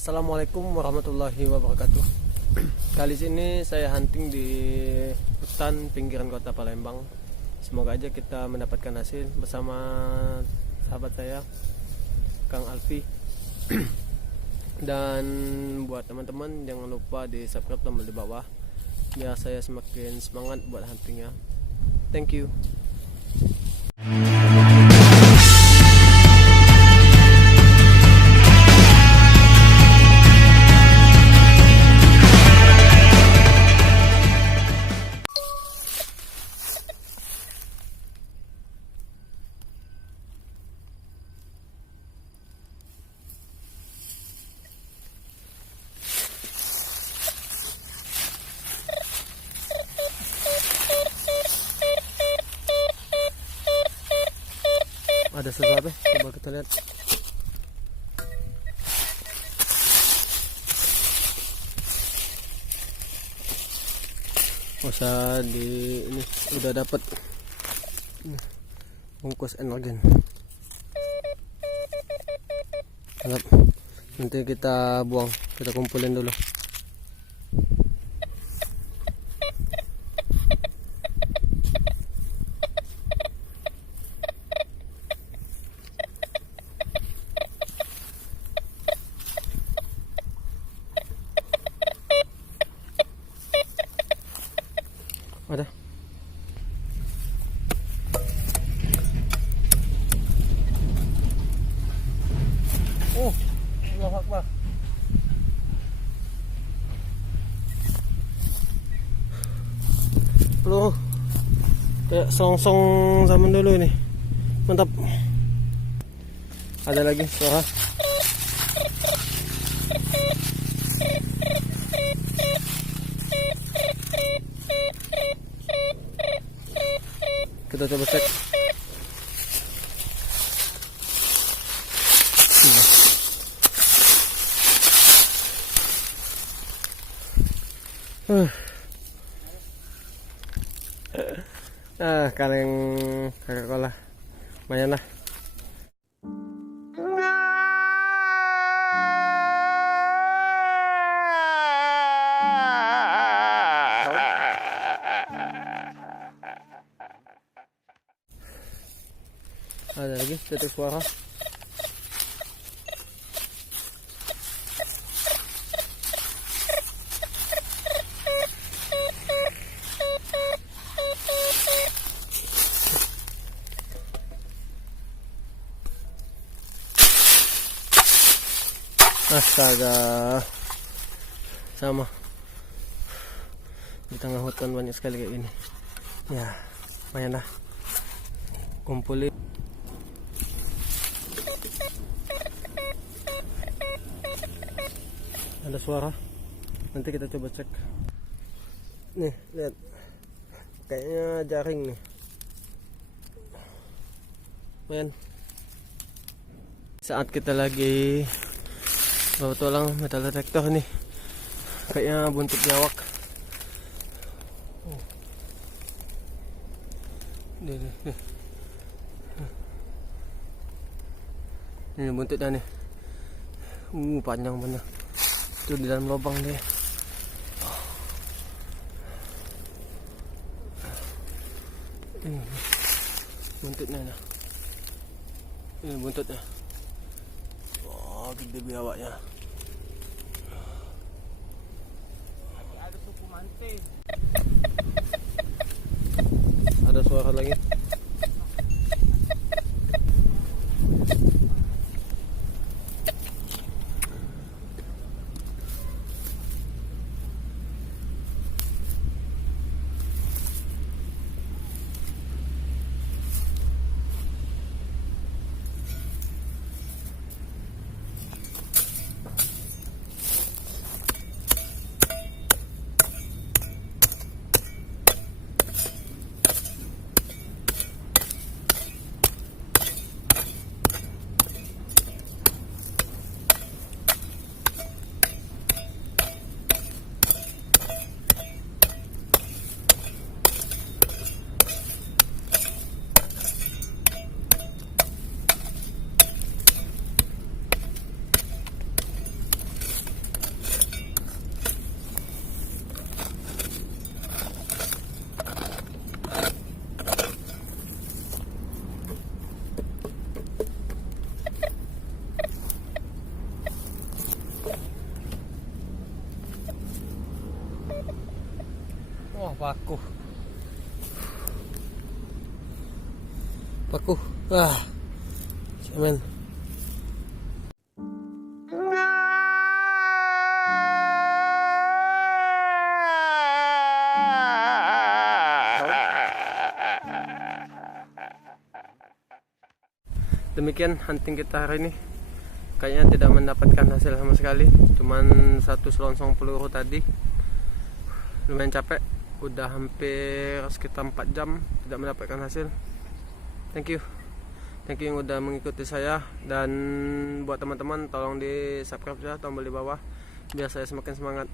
Assalamualaikum warahmatullahi wabarakatuh. Kali ini saya hunting di hutan pinggiran kota Palembang. Semoga aja kita mendapatkan hasil bersama sahabat saya Kang Alfi. Dan buat teman-teman jangan lupa di subscribe tombol di bawah biar saya semakin semangat buat huntingnya. Thank you. Ada sesuatu, coba kita lihat. Usah di ini udah dapat bungkus energen. Nanti kita buang, kita kumpulin dulu. Ada. Oh, Allahu Akbar. Loh, kayak song-song zaman dulu ini. Mantap. Ada lagi suara. Kita coba cek. Kaleng kakak kolah lumayan lah. Ada lagi titik suara. Astaga, sama di tengah hutan banyak sekali kayak gini. Ya, lumayan lah. Kumpulin. Ada suara. Nanti kita coba cek. Nih, lihat. Kayaknya jaring nih. Men. Saat kita lagi bawa tulang metal detektor nih. Kayaknya buntut biawak. Nih. Ini buntutnya nih. Panjang bener. Itu di dalam lubang deh. Ini buntutnya nah. Ini buntutnya. Wah, gede biawaknya. Ada suku mantin. Ada suara lagi. paku. Paku. Ah. Cemen. Demikian hunting kita hari ini. Kayaknya tidak mendapatkan hasil sama sekali. Cuman satu selongsong peluru tadi. Lumayan capek. Udah hampir sekitar 4 jam tidak mendapatkan hasil. Thank you yang udah mengikuti saya. Dan buat teman-teman tolong di subscribe ya tombol di bawah biar saya semakin semangat.